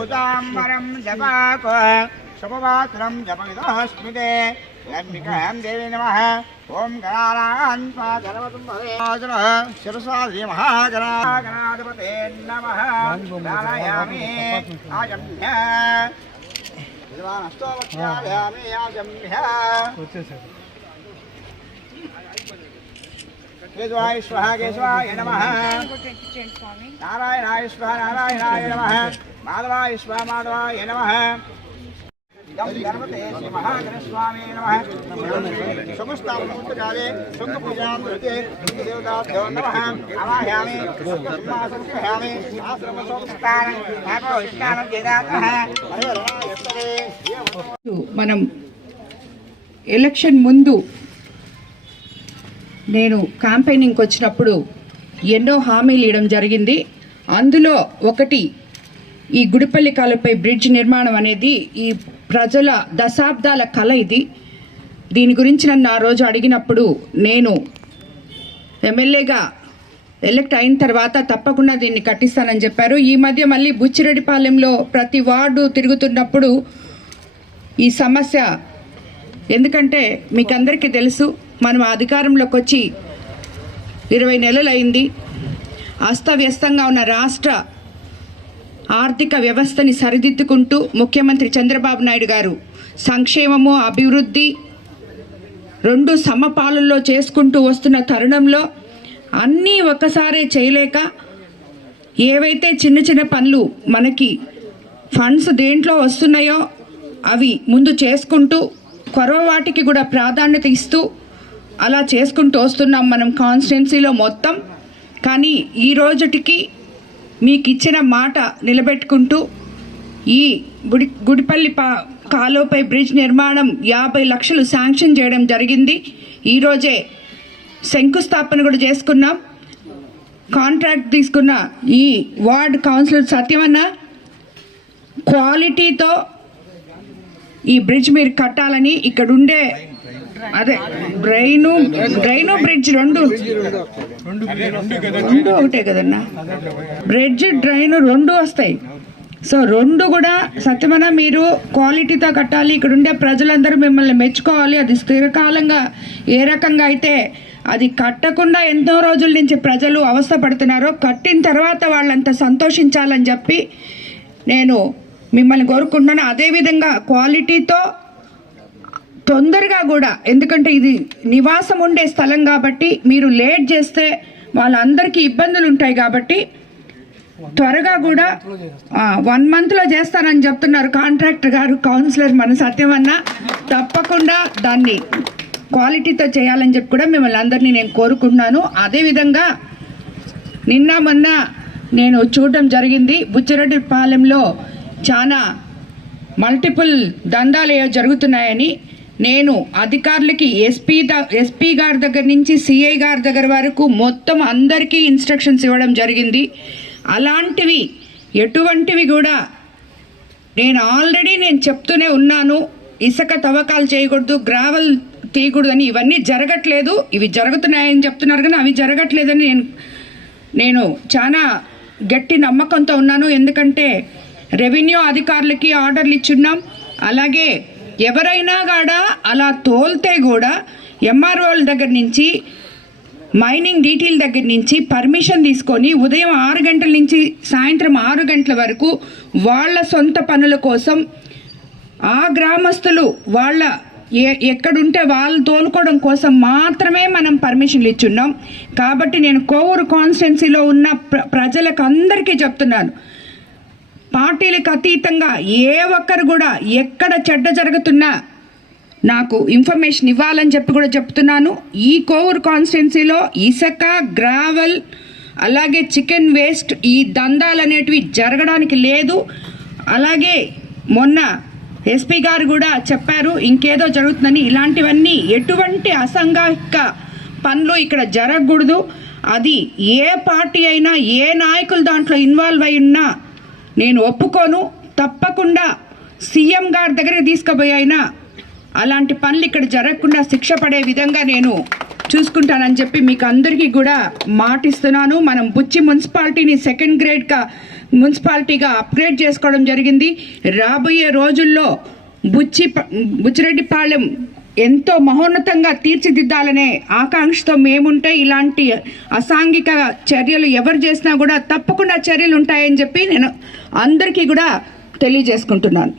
ఉతాంబరం జపాక శుభవాత్రం జపవిదోస్మితే లక్ష్మీకాం దేవి నమః. ఓం గణానాన్పాదరవతం భవేజన శిరసా శ్రీ మహాగణాధిపతే నమః. ధారయామి ఆజమ్య విద్వానస్తోవక్ష్యామి ఆజమ్య కేశవాయ స్వాహ కేశవాయ నమః. నారాయణాయ స్వాహ నారాయణాయ నమః. మాధవాయ స్వాహ మాధవాయ నమః. గణపతే శ్రీ మహాగణస్వామి నమః. సమస్తావకాలే శంఖపూజాం కృతే దేవతాభ్యో నమః. ఆవాహయామి సింహాసనయామి ఆశ్రమ సంస్థానం ఆపవిష్కారం చేదాతః. మనం ఎలక్షన్ ముందు నేను క్యాంపెయినింగ్కి వచ్చినప్పుడు ఎన్నో హామీలు ఇవ్వడం జరిగింది. అందులో ఒకటి ఈ గుడిపల్లి కాలువపై బ్రిడ్జ్ నిర్మాణం అనేది ఈ ప్రజల దశాబ్దాల కళ. దీని గురించి నన్ను ఆ రోజు అడిగినప్పుడు నేను ఎమ్మెల్యేగా ఎలక్ట్ అయిన తర్వాత తప్పకుండా దీన్ని కట్టిస్తానని చెప్పారు. ఈ మధ్య మళ్ళీ బుచ్చిరెడ్డిపాలెంలో ప్రతి వార్డు తిరుగుతున్నప్పుడు ఈ సమస్య, ఎందుకంటే మీకు అందరికీ తెలుసు మనం అధికారంలోకి వచ్చి 20 నెలలు అయింది. అస్తవ్యస్తంగా ఉన్న రాష్ట్ర ఆర్థిక వ్యవస్థని సరిదిద్దుకుంటూ ముఖ్యమంత్రి చంద్రబాబు నాయుడు గారు సంక్షేమము అభివృద్ధి రెండు సమపాలనలో చేసుకుంటూ వస్తున్న తరుణంలో అన్నీ ఒక్కసారే చేయలేక ఏవైతే చిన్న చిన్న పనులు మనకి ఫండ్స్ దేంట్లో వస్తున్నాయో అవి ముందు చేసుకుంటూ కొరవ వాటికి కూడా ప్రాధాన్యత ఇస్తూ అలా చేసుకుంటూ వస్తున్నాం మనం కాన్స్టిట్యున్సీలో మొత్తం. కానీ ఈ రోజుటికి మీకు ఇచ్చిన మాట నిలబెట్టుకుంటూ ఈ గుడిపల్లి కాలువపై బ్రిడ్జ్ నిర్మాణం 50 లక్షలు శాంక్షన్ చేయడం జరిగింది. ఈరోజే శంకుస్థాపన కూడా చేసుకున్నాం. కాంట్రాక్ట్ తీసుకున్న ఈ వార్డ్ కౌన్సిలర్ సత్యమన్న క్వాలిటీతో ఈ బ్రిడ్జ్ మీరు కట్టాలని ఇక్కడ ఉండే అదే డ్రైను బ్రిడ్జ్ రెండు ఒకటే కదన్నా, బ్రిడ్జ్ డ్రైన్ రెండు వస్తాయి. సో రెండు కూడా సత్యమన మీరు క్వాలిటీతో కట్టాలి. ఇక్కడ ఉండే ప్రజలందరూ మిమ్మల్ని మెచ్చుకోవాలి. అది స్థిరకాలంగా ఏ రకంగా అయితే అది కట్టకుండా ఎంతో రోజుల నుంచి ప్రజలు అవస్థ పడుతున్నారో కట్టిన తర్వాత వాళ్ళంతా సంతోషించాలని చెప్పి నేను మిమ్మల్ని కోరుకుంటున్నాను. అదేవిధంగా క్వాలిటీతో తొందరగా కూడా, ఎందుకంటే ఇది నివాసం ఉండే స్థలం కాబట్టి మీరు లేట్ చేస్తే వాళ్ళందరికీ ఇబ్బందులు ఉంటాయి కాబట్టి త్వరగా కూడా 1 monthలో చేస్తానని చెప్తున్నారు కాంట్రాక్టర్ గారు, కౌన్సిలర్ మన సత్యమన్న. తప్పకుండా దాన్ని క్వాలిటీతో చేయాలని చెప్పి కూడా మిమ్మల్ని అందరినీ నేను కోరుకుంటున్నాను. అదేవిధంగా నిన్న మొన్న నేను చూడడం జరిగింది బుచ్చిరెడ్డిపాలెంలో చాలా మల్టిపుల్ దందాలు జరుగుతున్నాయని. నేను అధికారులకి ఎస్పీ గారి దగ్గర నుంచి సిఐ గారి దగ్గర వరకు మొత్తం అందరికీ ఇన్స్ట్రక్షన్స్ ఇవ్వడం జరిగింది. అలాంటివి ఎటువంటివి కూడా నేను చెప్తూనే ఉన్నాను. ఇసుక తవ్వకాలు చేయకూడదు, గ్రావెల్ తీయకూడదని. ఇవన్నీ జరగట్లేదు, ఇవి జరుగుతున్నాయని చెప్తున్నారు కానీ అవి జరగట్లేదని నేను చాలా గట్టి నమ్మకంతో ఉన్నాను. ఎందుకంటే రెవెన్యూ అధికారులకి ఆర్డర్లు ఇచ్చున్నాం. అలాగే ఎవరైనా కూడా అలా తోల్తే కూడా ఎంఆర్ఓల దగ్గర నుంచి మైనింగ్ డీటీల దగ్గర నుంచి పర్మిషన్ తీసుకొని ఉదయం 6 గంటల నుంచి సాయంత్రం 6 గంటల వరకు వాళ్ళ సొంత పనుల కోసం ఆ గ్రామస్తులు వాళ్ళ ఎక్కడుంటే వాళ్ళు తోలుకోవడం కోసం మాత్రమే మనం పర్మిషన్లు ఇచ్చున్నాం. కాబట్టి నేను కోవూరు కాన్స్టిట్యున్సీలో ఉన్న ప్రజలకు అందరికీ చెప్తున్నాను, పార్టీలకు అతీతంగా ఏ ఒక్కరు కూడా ఎక్కడ చెడ్డ జరుగుతున్నా నాకు ఇన్ఫర్మేషన్ ఇవ్వాలని చెప్పి కూడా చెప్తున్నాను. ఈ కోవూరు కాన్స్టిట్యున్సీలో ఇసుక, గ్రావెల్, అలాగే చికెన్ వేస్ట్ ఈ దందాలు అనేటివి జరగడానికి లేదు. అలాగే మొన్న ఎస్పీ గారు కూడా చెప్పారు ఇంకేదో జరుగుతుందని. ఇలాంటివన్నీ ఎటువంటి అసాంఘిక పనులు ఇక్కడ జరగకూడదు. అది ఏ పార్టీ అయినా ఏ నాయకులు దాంట్లో ఇన్వాల్వ్ అయి ఉన్నా నేను ఒప్పుకోను. తప్పకుండా సీఎం గారి దగ్గరికి తీసుకుపోయి అయినా అలాంటి పనులు ఇక్కడ జరగకుండా శిక్ష పడే విధంగా నేను చూసుకుంటానని చెప్పి మీకు అందరికీ కూడా మాటిస్తున్నాను. మనం బుచ్చి మున్సిపాలిటీని సెకండ్ గ్రేడ్గా మున్సిపాలిటీగా అప్గ్రేడ్ చేసుకోవడం జరిగింది. రాబోయే రోజుల్లో బుచ్చిరెడ్డిపాళెం ఎంతో మహోన్నతంగా తీర్చిదిద్దాలనే ఆకాంక్షతో మేముంటే ఇలాంటి అసాంఘిక చర్యలు ఎవరు చేసినా కూడా తప్పకుండా చర్యలు ఉంటాయని చెప్పి నేను అందరికీ కూడా తెలియజేసుకుంటున్నాను.